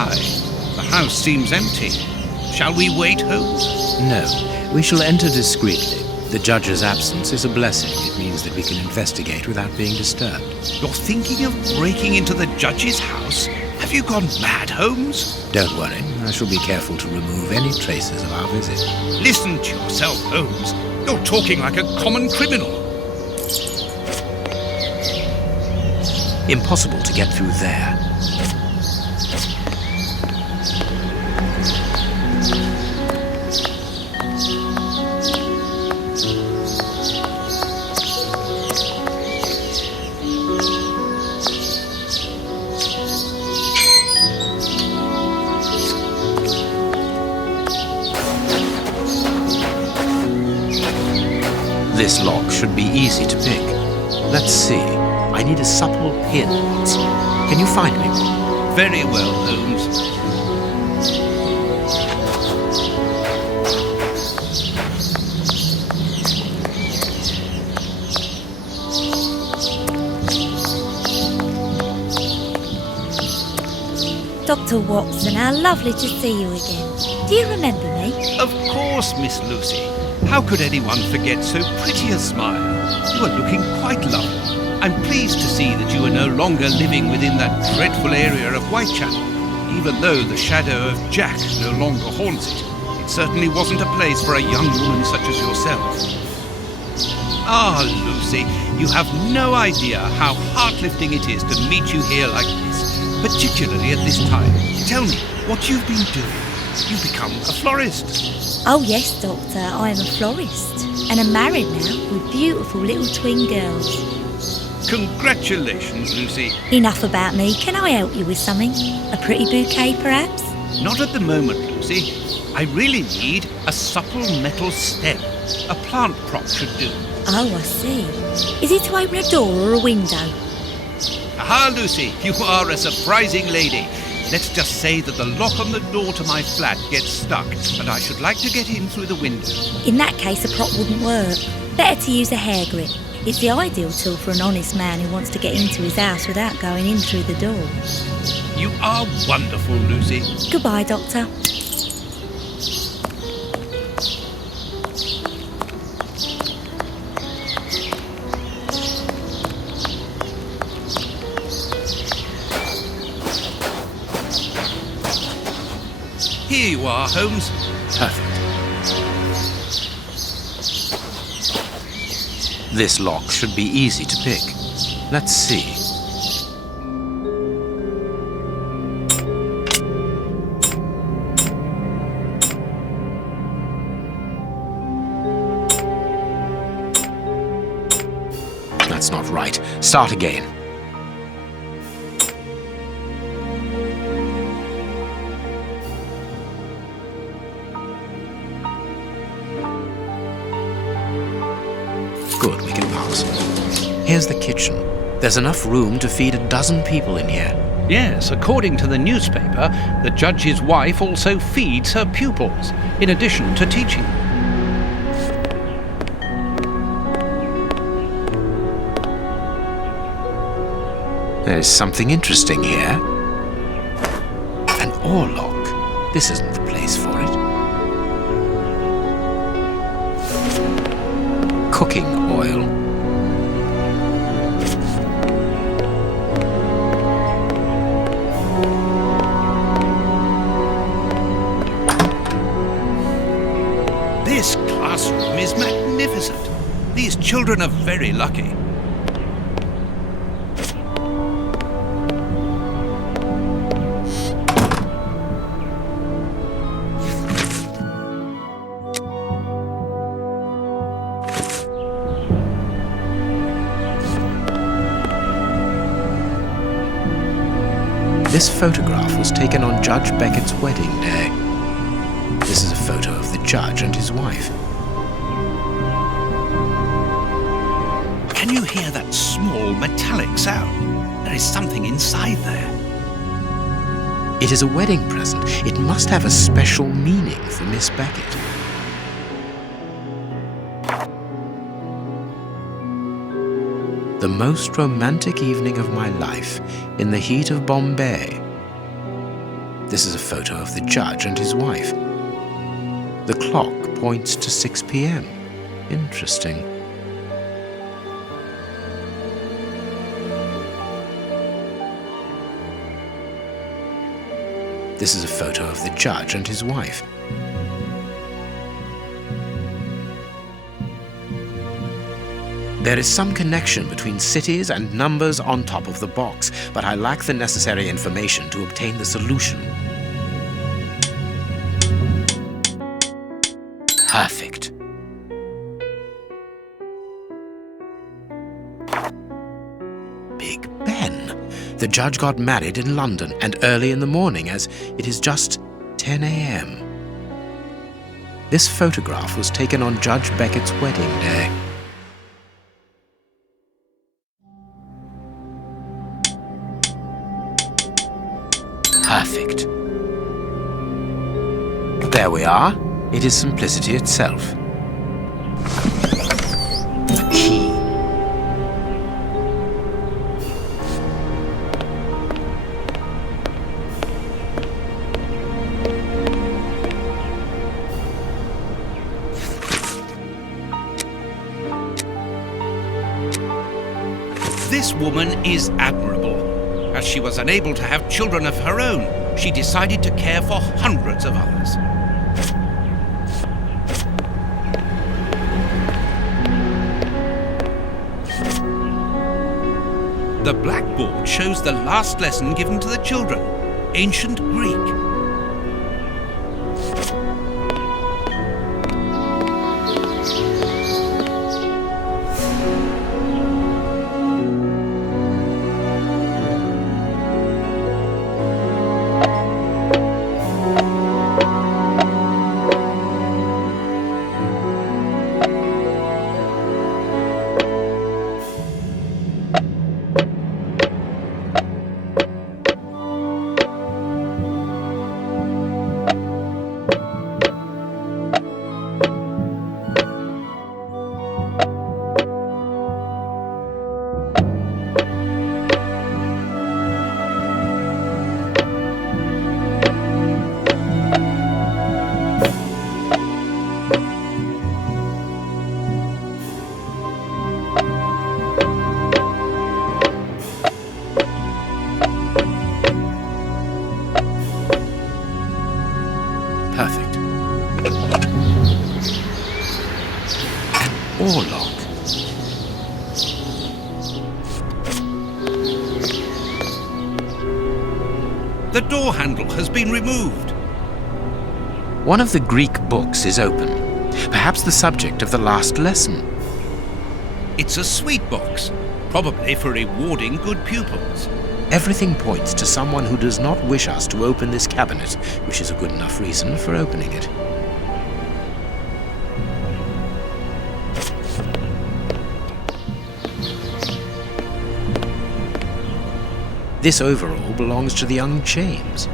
Aye, the house seems empty. Shall we wait, Holmes? No, we shall enter discreetly. The judge's absence is a blessing. It means that we can investigate without being disturbed. You're thinking of breaking into the judge's house? Have you gone mad, Holmes? Don't worry, I shall be careful to remove any traces of our visit. Listen to yourself, Holmes. You're talking like a common criminal. Impossible to get through there. This lock should be easy to pick. Let's see. I need a supple pin. Can you find me one? Very well, Holmes. Dr. Watson, how lovely to see you again. Do you remember me? Of course, Miss Lucy. How could anyone forget so pretty a smile? You are looking quite lovely. I'm pleased to see that you are no longer living within that dreadful area of Whitechapel. Even though the shadow of Jack no longer haunts it, it certainly wasn't a place for a young woman such as yourself. Ah, Lucy, you have no idea how heart-lifting it is to meet you here like this, particularly at this time. Tell me what you've been doing. You've become a florist. Oh yes, Doctor, I am a florist. And I'm married now with beautiful little twin girls. Congratulations, Lucy. Enough about me. Can I help you with something? A pretty bouquet, perhaps? Not at the moment, Lucy. I really need a supple metal stem. A plant prop should do. Oh, I see. Is it to open a door or a window? Aha, Lucy, you are a surprising lady. Let's just say that the lock on the door to my flat gets stuck, and I should like to get in through the window. In that case, a prop wouldn't work. Better to use a hair grip. It's the ideal tool for an honest man who wants to get into his house without going in through the door. You are wonderful, Lucy. Goodbye, Doctor. Here you are, Holmes. Perfect. This lock should be easy to pick. Let's see. That's not right. Start again. Good, we can pass. Here's the kitchen. There's enough room to feed 12 people in here. Yes, according to the newspaper, the judge's wife also feeds her pupils, in addition to teaching. There's something interesting here. An ore lock. This isn't the place for it. Cooking oil. This classroom is magnificent. These children are very lucky. This photograph was taken on Judge Beckett's wedding day. This is a photo of the judge and his wife. Can you hear that small metallic sound? There is something inside there. It is a wedding present. It must have a special meaning for Miss Beckett. The most romantic evening of my life, in the heat of Bombay. This is a photo of the judge and his wife. The clock points to 6 p.m. Interesting. This is a photo of the judge and his wife. There is some connection between cities and numbers on top of the box, but I lack the necessary information to obtain the solution. Perfect. Big Ben. The judge got married in London and early in the morning, as it is just 10 a.m. This photograph was taken on Judge Beckett's wedding day. Perfect. There we are. It is simplicity itself. A key. This woman is admirable. As she was unable to have children of her own, she decided to care for hundreds of others. The blackboard shows the last lesson given to the children, ancient Greek. The door handle has been removed. One of the Greek books is open, perhaps the subject of the last lesson. It's a sweet box, probably for rewarding good pupils. Everything points to someone who does not wish us to open this cabinet, which is a good enough reason for opening it. This overall belongs to the young James.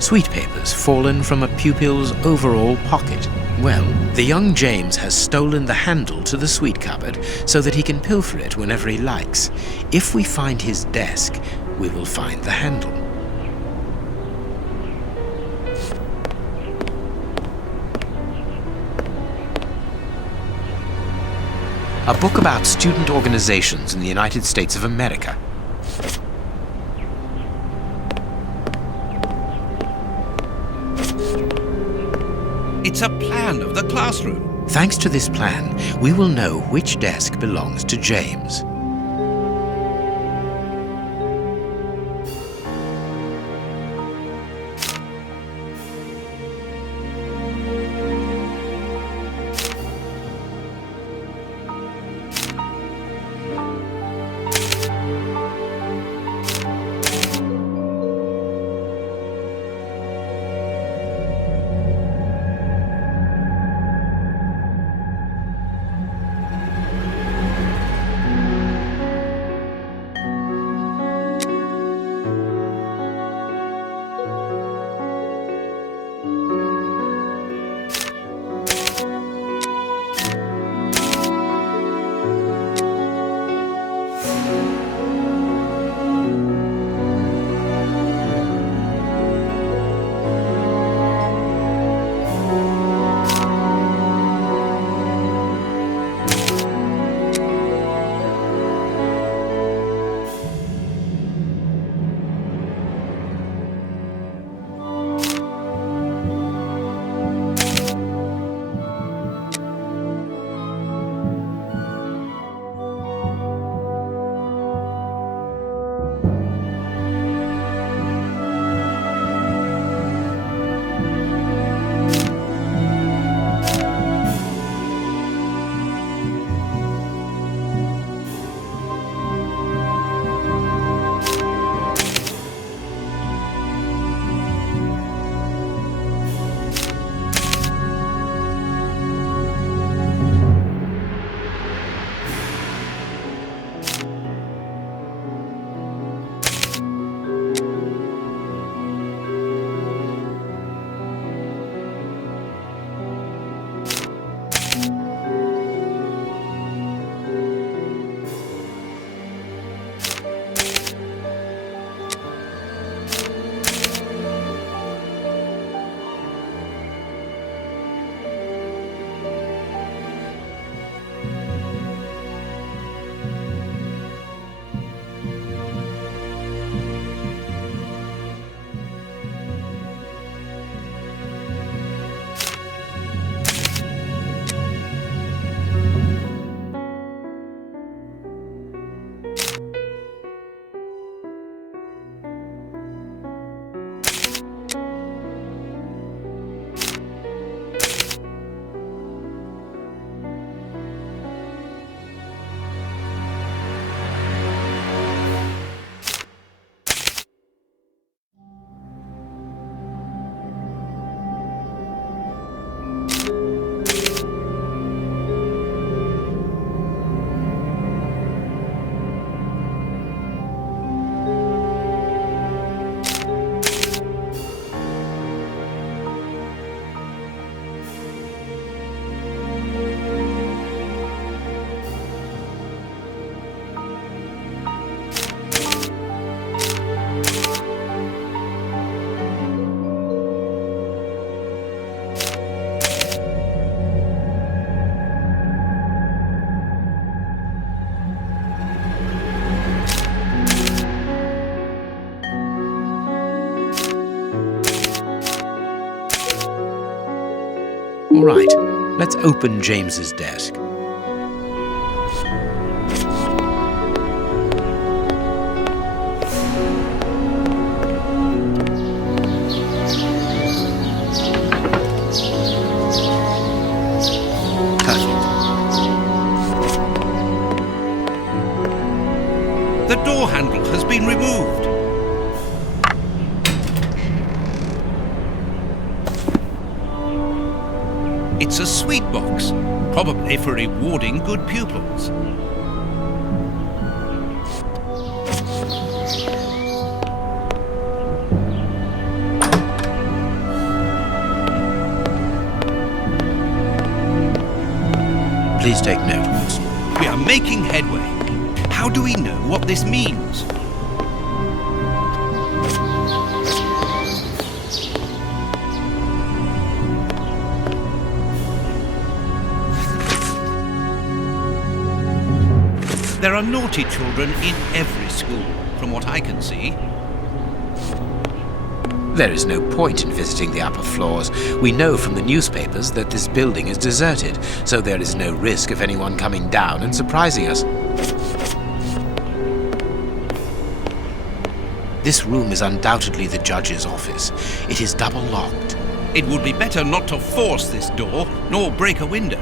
Sweet papers fallen from a pupil's overall pocket. Well, the young James has stolen the handle to the sweet cupboard so that he can pilfer it whenever he likes. If we find his desk, we will find the handle. A book about student organizations in the United States of America. It's a plan of the classroom. Thanks to this plan, we will know which desk belongs to James. All right, let's open James's desk. The door handle has been removed. It's a sweet box, probably for rewarding good pupils. Please take note, Watson. We are making headway. How do we know what this means? There are naughty children in every school, from what I can see. There is no point in visiting the upper floors. We know from the newspapers that this building is deserted, so there is no risk of anyone coming down and surprising us. This room is undoubtedly the judge's office. It is double-locked. It would be better not to force this door, nor break a window.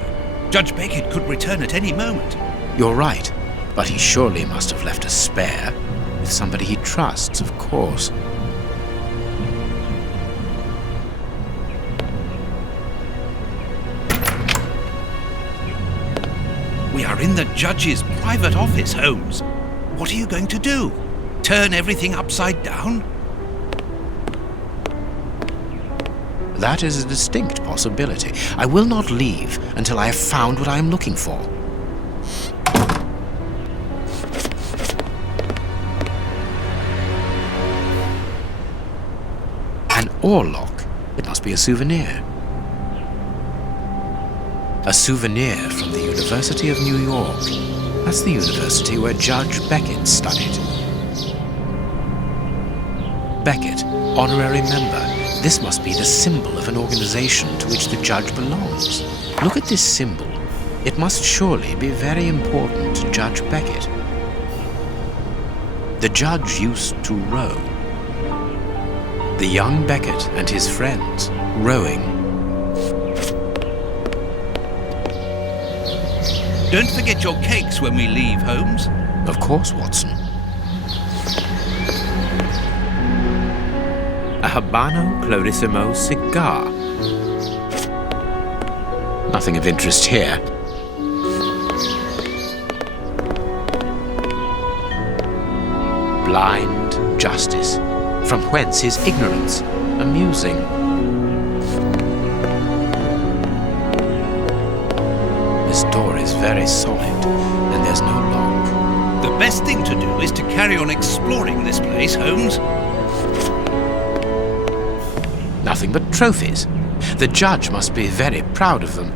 Judge Beckett could return at any moment. You're right, but he surely must have left a spare. With somebody he trusts, of course. We are in the judge's private office, Holmes. What are you going to do? Turn everything upside down? That is a distinct possibility. I will not leave until I have found what I am looking for. An oar lock. It must be a souvenir. A souvenir from the University of New York. That's the university where Judge Beckett studied. Beckett, honorary member. This must be the symbol of an organization to which the judge belongs. Look at this symbol. It must surely be very important to Judge Beckett. The judge used to row. The young Beckett and his friends rowing. Don't forget your cakes when we leave, Holmes. Of course, Watson. A Habano Clarissimo cigar. Nothing of interest here. Blind justice. From whence his ignorance? Amusing. This door is very solid, and there's no lock. The best thing to do is to carry on exploring this place, Holmes. Nothing but trophies. The judge must be very proud of them.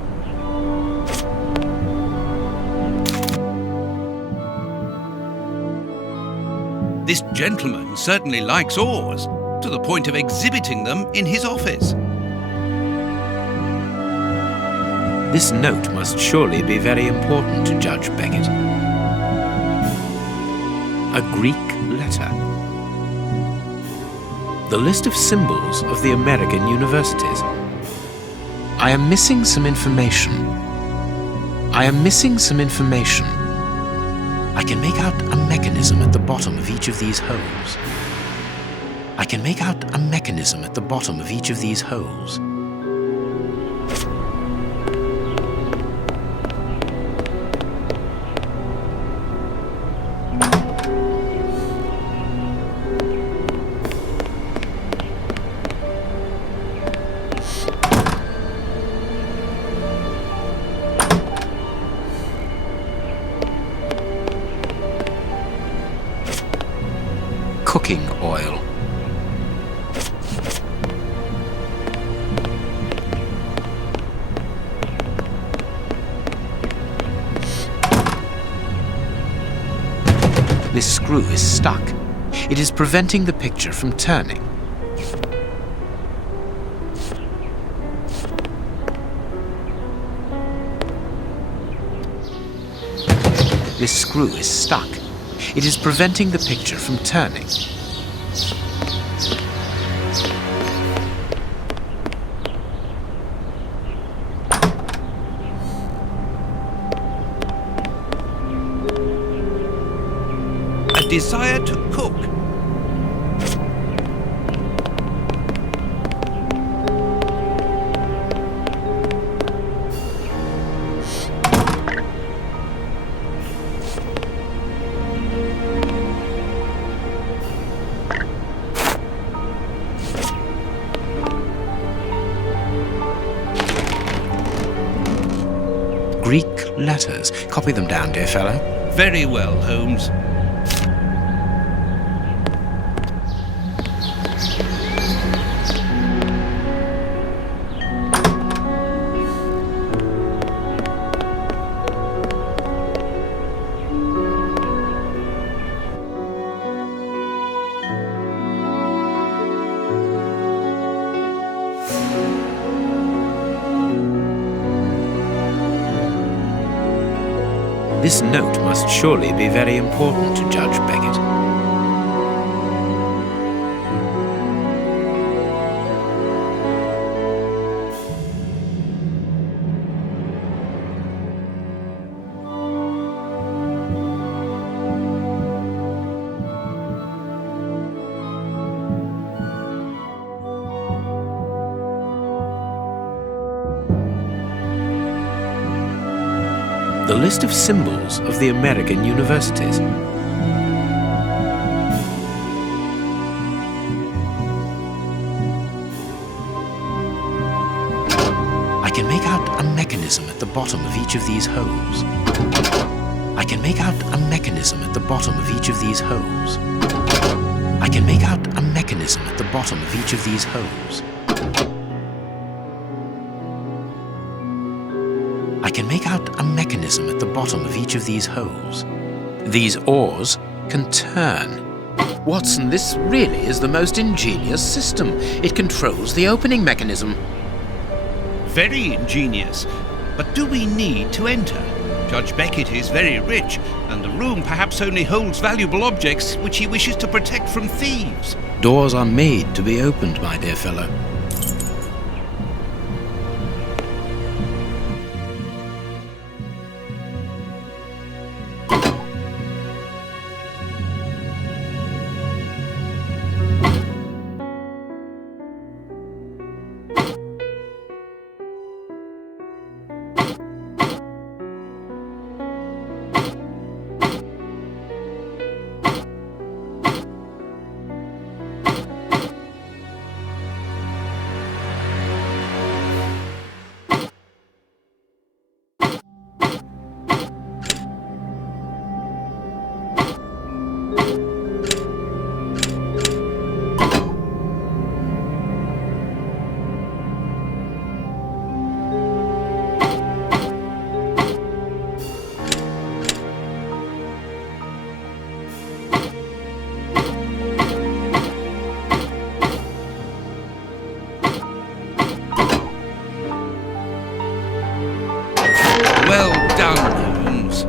This gentleman certainly likes oars, to the point of exhibiting them in his office. This note must surely be very important to Judge Beckett. A Greek letter. The list of symbols of the American universities. I am missing some information. I can make out a mechanism at the bottom of each of these holes. Cooking oil. This screw is stuck. It is preventing the picture from turning. This screw is stuck. It is preventing the picture from turning. A desire to cook. Greek letters. Copy them down, dear fellow. Very well, Holmes. This note must surely be very important to Judge Beckett. The list of symbols of the American universities. I can make out a mechanism at the bottom of each of these holes. I can make out a mechanism at the bottom of each of these holes. I can make out a mechanism at the bottom of each of these holes. I can make out a mechanism at the bottom of each of these holes. These oars can turn. Watson, this really is the most ingenious system. It controls the opening mechanism. Very ingenious. But do we need to enter? Judge Beckett is very rich, and the room perhaps only holds valuable objects which he wishes to protect from thieves. Doors are made to be opened, my dear fellow. Well done, Holmes.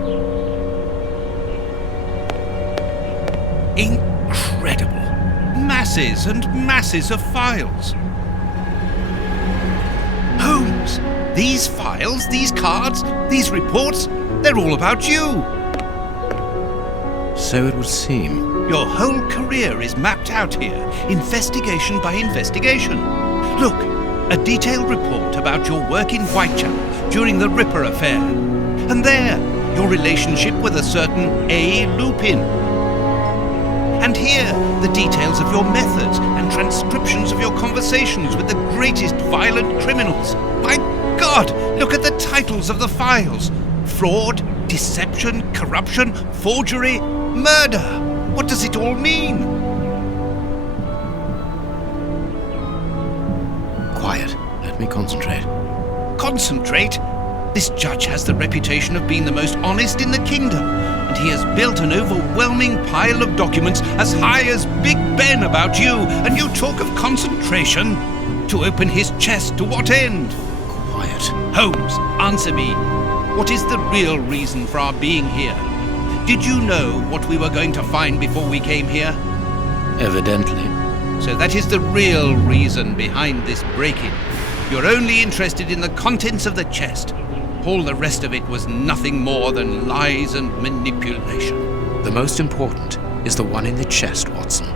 Incredible. Masses and masses of files. Holmes, these files, these cards, these reports, they're all about you. So it would seem. Your whole career is mapped out here, investigation by investigation. Look, a detailed report about your work in Whitechapel during the Ripper affair. And there, your relationship with a certain A. Lupin. And here, the details of your methods and transcriptions of your conversations with the greatest violent criminals. My God, look at the titles of the files. Fraud, deception, corruption, forgery, murder. What does it all mean? Quiet. Let me concentrate. Concentrate? This judge has the reputation of being the most honest in the kingdom, and he has built an overwhelming pile of documents as high as Big Ben about you, and you talk of concentration? To open his chest to what end? Quiet. Holmes, answer me. What is the real reason for our being here? Did you know what we were going to find before we came here? Evidently. So that is the real reason behind this break-in. You're only interested in the contents of the chest. All the rest of it was nothing more than lies and manipulation. The most important is the one in the chest, Watson.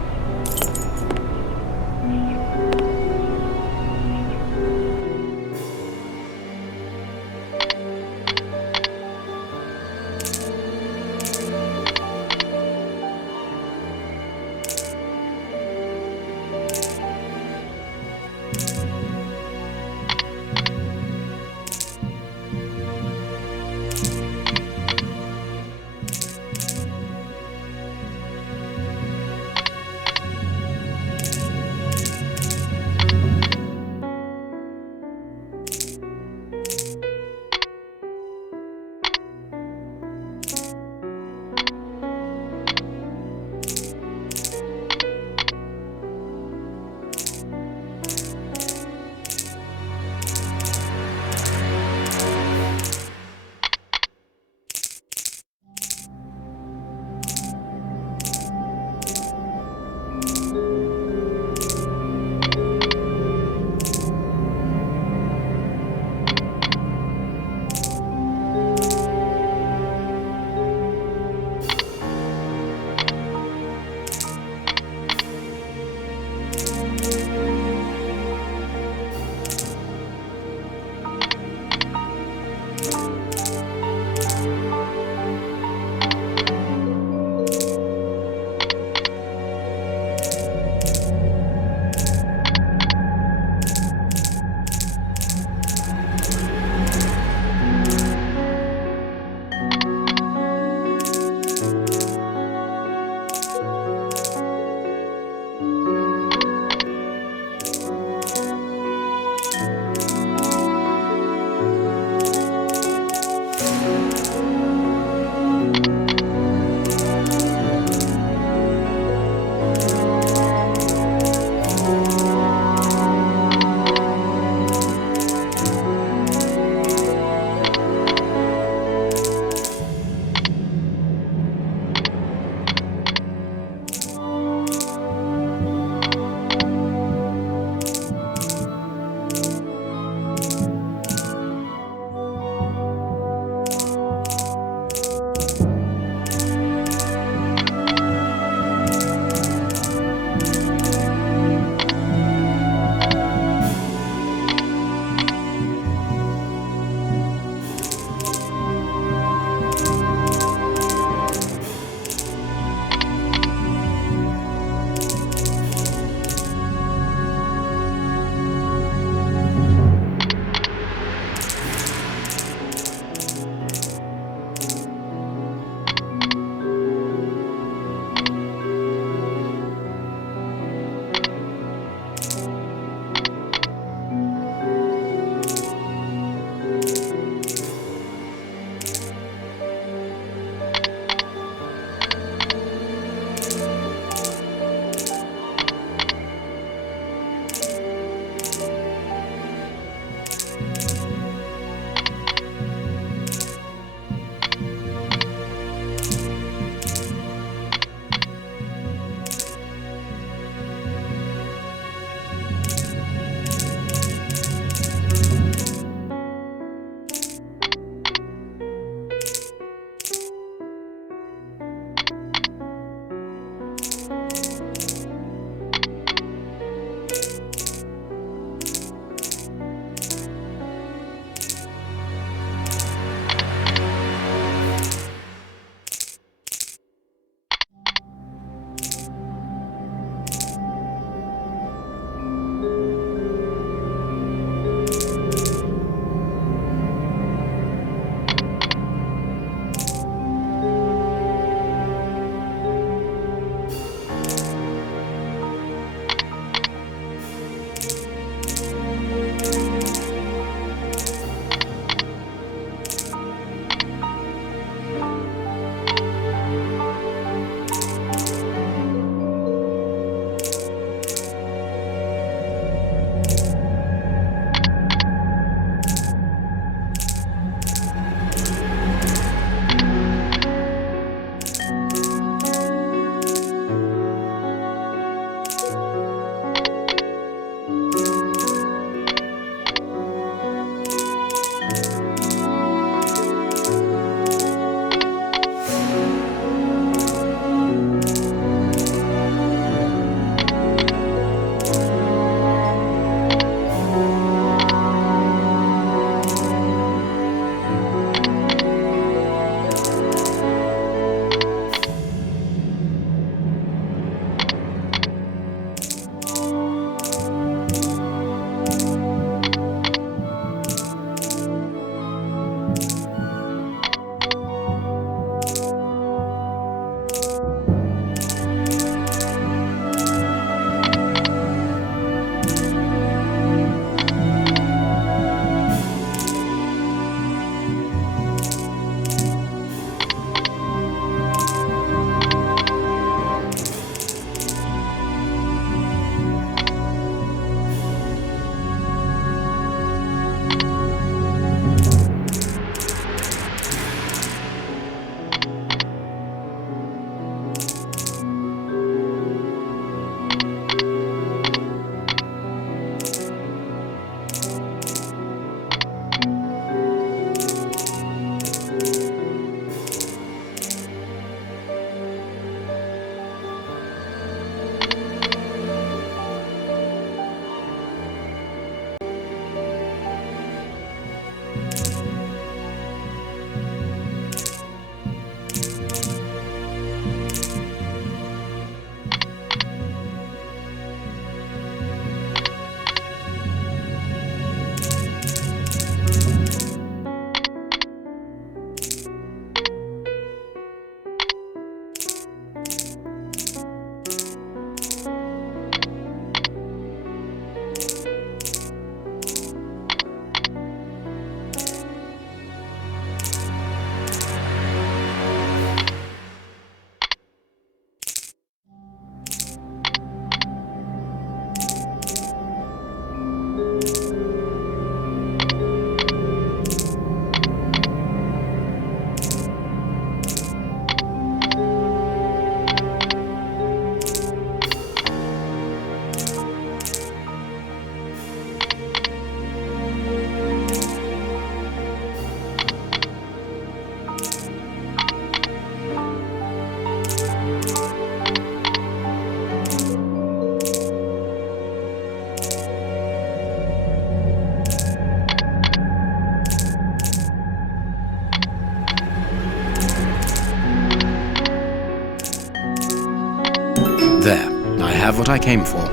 There, I have what I came for.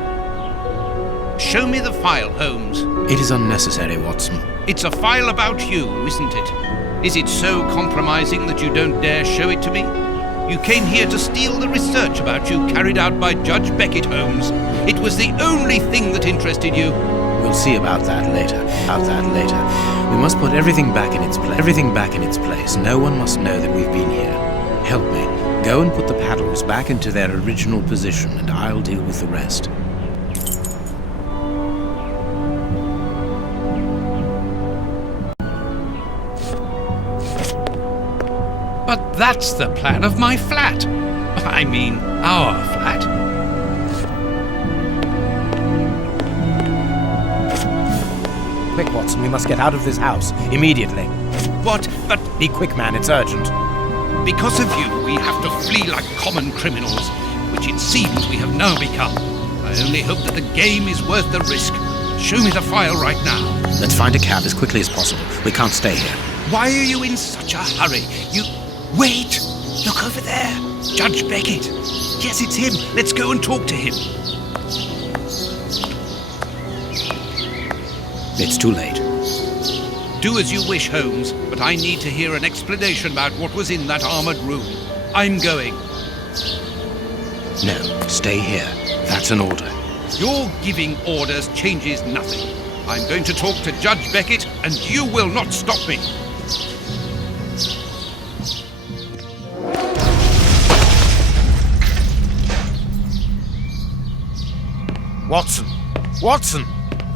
Show me the file, Holmes. It is unnecessary, Watson. It's a file about you, isn't it? Is it so compromising that you don't dare show it to me? You came here to steal the research about you carried out by Judge Beckett, Holmes. It was the only thing that interested you. We'll see about that later. We must put everything back in its place. No one must know that we've been here. Help me. Go and put the paddles back into their original position, and I'll deal with the rest. But that's the plan of my flat. I mean, our flat. Quick, Watson, we must get out of this house, immediately. What? But Be quick, man, it's urgent. because of you, we have to flee like common criminals, which it seems we have now become. I only hope that the game is worth the risk. Show me the file right now. Let's find a cab as quickly as possible. We can't stay here. Why are you in such a hurry? Wait! Look over there! Judge Beckett! Yes, it's him! Let's go and talk to him! It's too late. Do as you wish, Holmes, but I need to hear an explanation about what was in that armored room. I'm going. No, stay here. That's an order. Your giving orders changes nothing. I'm going to talk to Judge Beckett, and you will not stop me. Watson! Watson!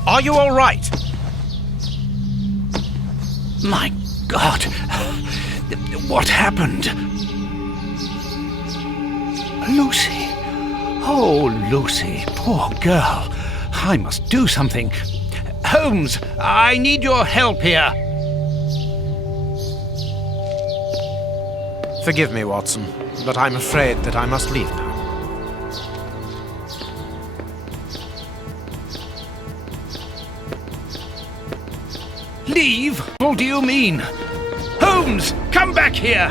Are you all right? My God! What happened? Lucy! Oh, Lucy, poor girl. I must do something. Holmes, I need your help here. Forgive me, Watson, but I'm afraid that I must leave now. Leave? What do you mean? Holmes, come back here!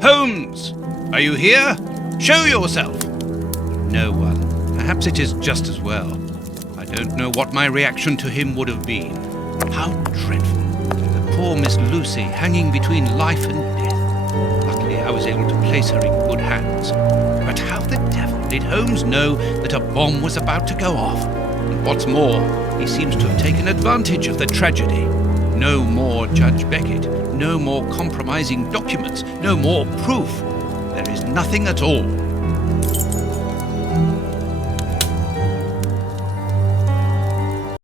Holmes! Are you here? Show yourself! No one. Perhaps it is just as well. I don't know what my reaction to him would have been. How dreadful. The poor Miss Lucy hanging between life and death. Luckily I was able to place her in good hands. But how the devil did Holmes know that a bomb was about to go off? And what's more, he seems to have taken advantage of the tragedy. No more Judge Beckett. No more compromising documents. No more proof. There is nothing at all.